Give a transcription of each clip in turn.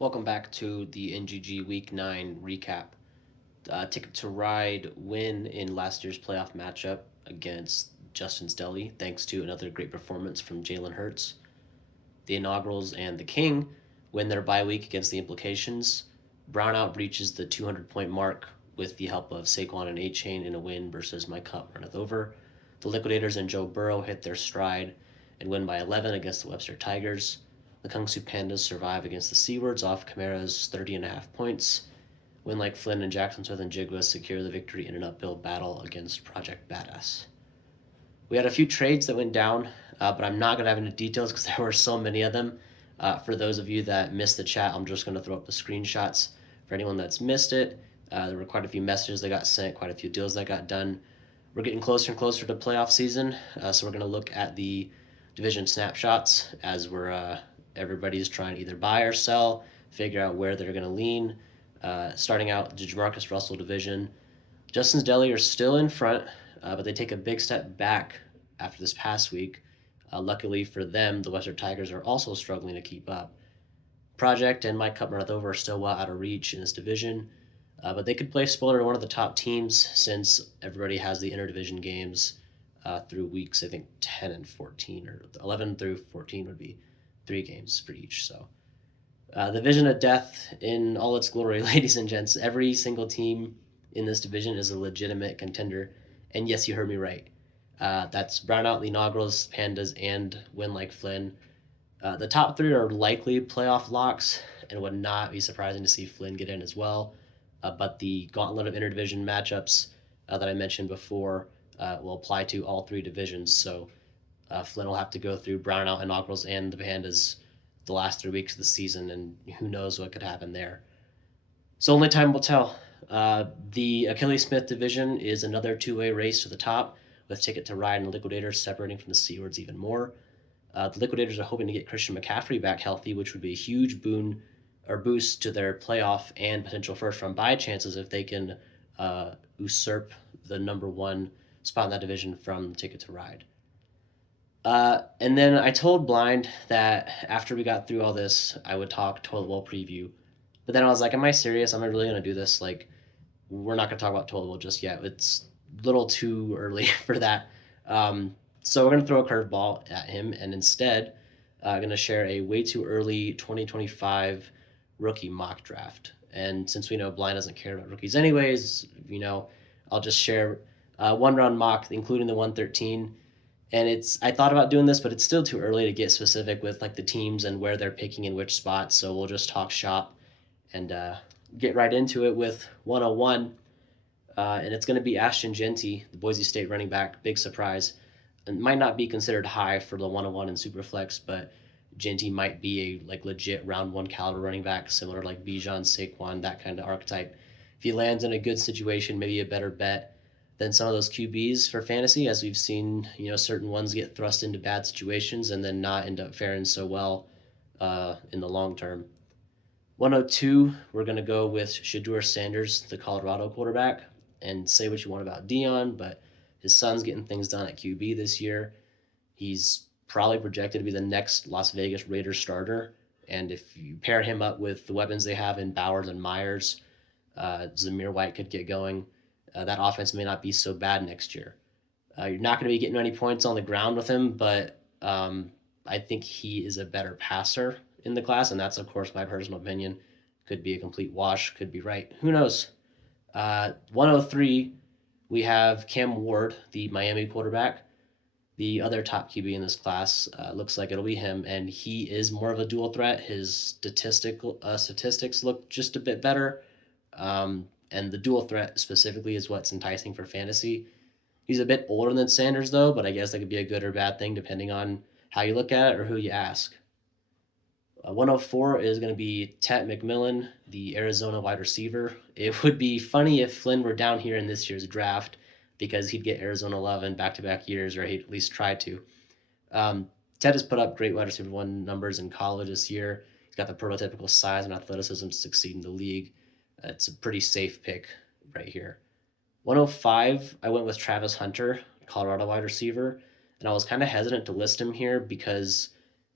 Welcome back to the NGG Week 9 recap. Ticket to Ride win in last year's playoff matchup against Justin's Deli, thanks to another great performance from Jalen Hurts. The Inaugurals and the King win their bye week against the Implications. Brownout breaches the 200-point mark with the help of Saquon and A-Chain in a win versus My Cup Runneth Over. The Liquidators and Joe Burrow hit their stride and win by 11 against the Webster Tigers. The Kungsu Pandas survive against the Seawards off Chimera's 30.5 points. Win like Flynn and Jackson Smith and Jigwa secure the victory in an uphill battle against Project Badass. We had a few trades that went down, but I'm not going to have any details because there were so many of them. For those of you that missed the chat, I'm just going to throw up the screenshots. For anyone that's missed it, there were quite a few messages that got sent, quite a few deals that got done. We're getting closer and closer to playoff season, so we're going to look at the division snapshots as everybody's trying to either buy or sell, figure out where they're going to lean. Starting out the Jamarcus Russell division, Justin's Deli are still in front, but they take a big step back after this past week. Luckily for them, the Western Tigers are also struggling to keep up. Project and Mike Cup Over are still well out of reach in this division, but they could place Spoiler one of the top teams since everybody has the interdivision games through weeks, I think 10 and 14, or 11 through 14 would be 3 games for each. So the Vision of Death in all its glory, ladies and gents. Every single team in this division is a legitimate contender. And yes, you heard me right. That's Brownout, the Inaugurals, Pandas, and Win Like Flynn. The top 3 are likely playoff locks, and would not be surprising to see Flynn get in as well. But the gauntlet of interdivision matchups that I mentioned before will apply to all 3 divisions. So Flynn will have to go through Brownout, Inaugurals, and the Pandas the last 3 weeks of the season, and who knows what could happen there. So only time will tell. The Achilles Smith division is another 2-way race to the top, with Ticket to Ride and Liquidators separating from the Seawards even more. The Liquidators are hoping to get Christian McCaffrey back healthy, which would be a huge boon or boost to their playoff and potential first-round bye chances if they can usurp the number 1 spot in that division from Ticket to Ride. And then I told Blind that after we got through all this, I would talk Toilet Bowl preview. But then I was like, am I serious? Am I really going to do this? Like, we're not going to talk about Toilet Bowl just yet. It's a little too early for that. So we're going to throw a curveball at him, and instead, I'm going to share a way too early 2025 rookie mock draft. And since we know Blind doesn't care about rookies anyways, I'll just share one round mock, including the 113. And I thought about doing this, but it's still too early to get specific with like the teams and where they're picking in which spots. So we'll just talk shop and get right into it with 101. And it's going to be Ashton Jeanty, the Boise State running back. Big surprise. And might not be considered high for the 101 in Superflex, but Jeanty might be a legit round 1 caliber running back, similar to like Bijan, Saquon, that kind of archetype. If he lands in a good situation, maybe a better bet than some of those QBs for fantasy, as we've seen, certain ones get thrust into bad situations and then not end up faring so well in the long term. 102, we're going to go with Shedeur Sanders, the Colorado quarterback, and say what you want about Dion, but his son's getting things done at QB this year. He's probably projected to be the next Las Vegas Raiders starter, and if you pair him up with the weapons they have in Bowers and Myers, Zamir White could get going. That offense may not be so bad next year. You're not going to be getting any points on the ground with him, but I think he is a better passer in the class, and that's, of course, my personal opinion. Could be a complete wash, could be right. Who knows? 103, we have Cam Ward, the Miami quarterback, the other top QB in this class. Looks like it'll be him, and he is more of a dual threat. His statistics look just a bit better. And the dual threat specifically is what's enticing for fantasy. He's a bit older than Sanders, though, but I guess that could be a good or bad thing depending on how you look at it or who you ask. 104 is going to be Tet McMillan, the Arizona wide receiver. It would be funny if Flynn were down here in this year's draft because he'd get Arizona love in back-to-back years, or he'd at least try to. Tet has put up great wide receiver 1 numbers in college this year. He's got the prototypical size and athleticism to succeed in the league. It's a pretty safe pick right here. 105, I went with Travis Hunter, Colorado wide receiver, and I was kind of hesitant to list him here because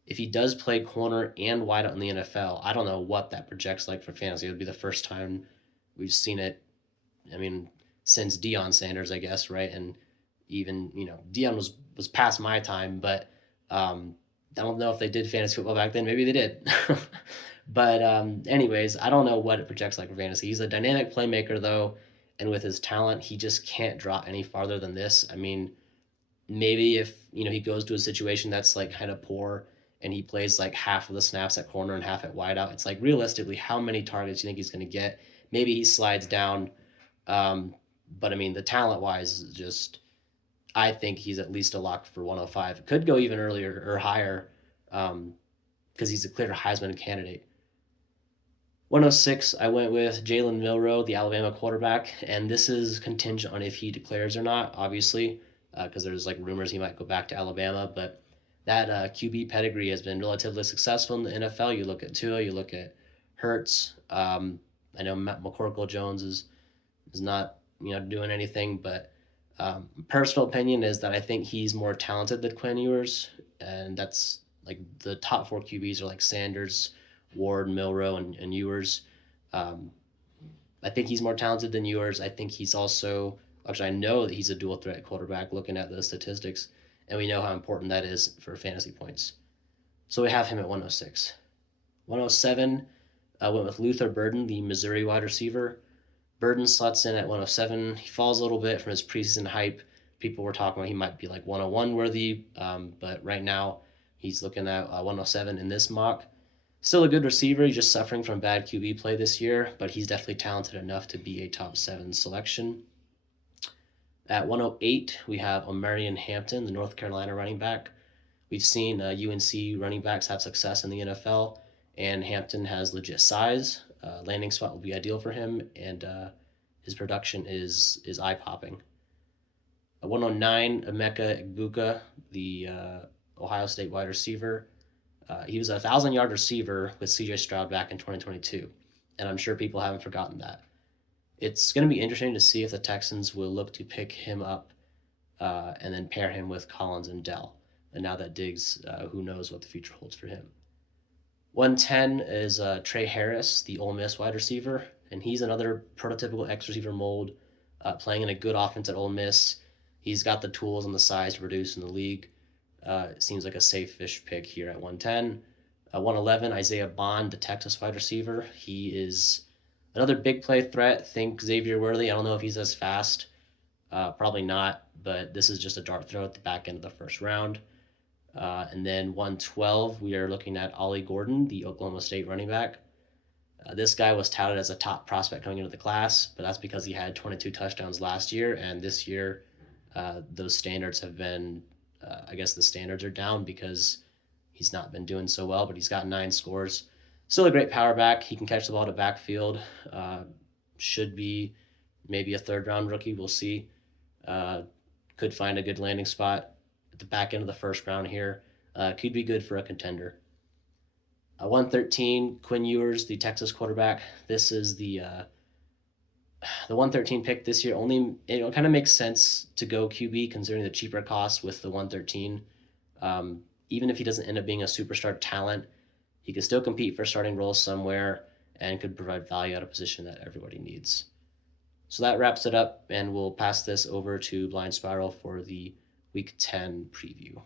If he does play corner and wide out in the NFL, I don't know what that projects like for fantasy. It would be the first time we've seen it. I mean, since Deion Sanders, I guess, right? And even Deion was past my time, but I don't know if they did fantasy football back then. Maybe they did. But anyways, I don't know what it projects like for fantasy. He's a dynamic playmaker though, and with his talent, he just can't drop any farther than this. I mean, maybe if he goes to a situation that's like kind of poor and he plays like half of the snaps at corner and half at wideout, it's like realistically, how many targets do you think he's going to get? Maybe he slides down, um, but I mean, the talent wise, just I think he's at least a lock for 105. Could go even earlier or higher, because he's a clear Heisman candidate. 106, I went with Jalen Milroe, the Alabama quarterback, and this is contingent on if he declares or not, obviously, because there's like rumors he might go back to Alabama. But that QB pedigree has been relatively successful in the NFL. You look at Tua, you look at Hurts. I know McCorkle Jones is not doing anything, but personal opinion is that I think he's more talented than Quinn Ewers, and that's like the top four QBs are like Sanders, Ward, Milroe, and Ewers. Um, I think he's more talented than Ewers. I think he's also actually I know that he's a dual threat quarterback. Looking at the statistics, and we know how important that is for fantasy points. So we have him at 106. 107, I went with Luther Burden, the Missouri wide receiver. Burden slots in at 107. He falls a little bit from his preseason hype. People were talking about he might be like 101 worthy, but right now he's looking at 107 in this mock. Still a good receiver. He's just suffering from bad QB play this year, but he's definitely talented enough to be a top 7 selection. At 108, we have Omarion Hampton, the North Carolina running back. We've seen UNC running backs have success in the NFL, and Hampton has legit size. Landing spot will be ideal for him, and his production is eye popping. 109, Emeka Egbuka, the Ohio State wide receiver. He was a 1,000-yard receiver with CJ Stroud back in 2022, and I'm sure people haven't forgotten that. It's going to be interesting to see if the Texans will look to pick him up and then pair him with Collins and Dell. And now that Diggs, who knows what the future holds for him. 110 is Trey Harris, the Ole Miss wide receiver, and he's another prototypical X receiver mold, playing in a good offense at Ole Miss. He's got the tools and the size to produce in the league. It seems like a safe-ish pick here at 110. 111, Isaiah Bond, the Texas wide receiver. He is another big play threat. Think Xavier Worthy. I don't know if he's as fast. Probably not, but this is just a dart throw at the back end of the first round. And then 112, we are looking at Ollie Gordon, the Oklahoma State running back. This guy was touted as a top prospect coming into the class, but that's because he had 22 touchdowns last year, and this year those standards have been, I guess the standards are down because he's not been doing so well, but he's got 9 scores. Still a great power back. He can catch the ball to backfield. Should be maybe a third-round rookie. We'll see. Could find a good landing spot at the back end of the first round here. Could be good for a contender. 113, Quinn Ewers, the Texas quarterback. This is the 113 pick this year. Only it kind of makes sense to go QB considering the cheaper cost with the 113. Even if he doesn't end up being a superstar talent, he could still compete for starting roles somewhere and could provide value at a position that everybody needs. So that wraps it up, and we'll pass this over to Blind Spiral for the Week 10 preview.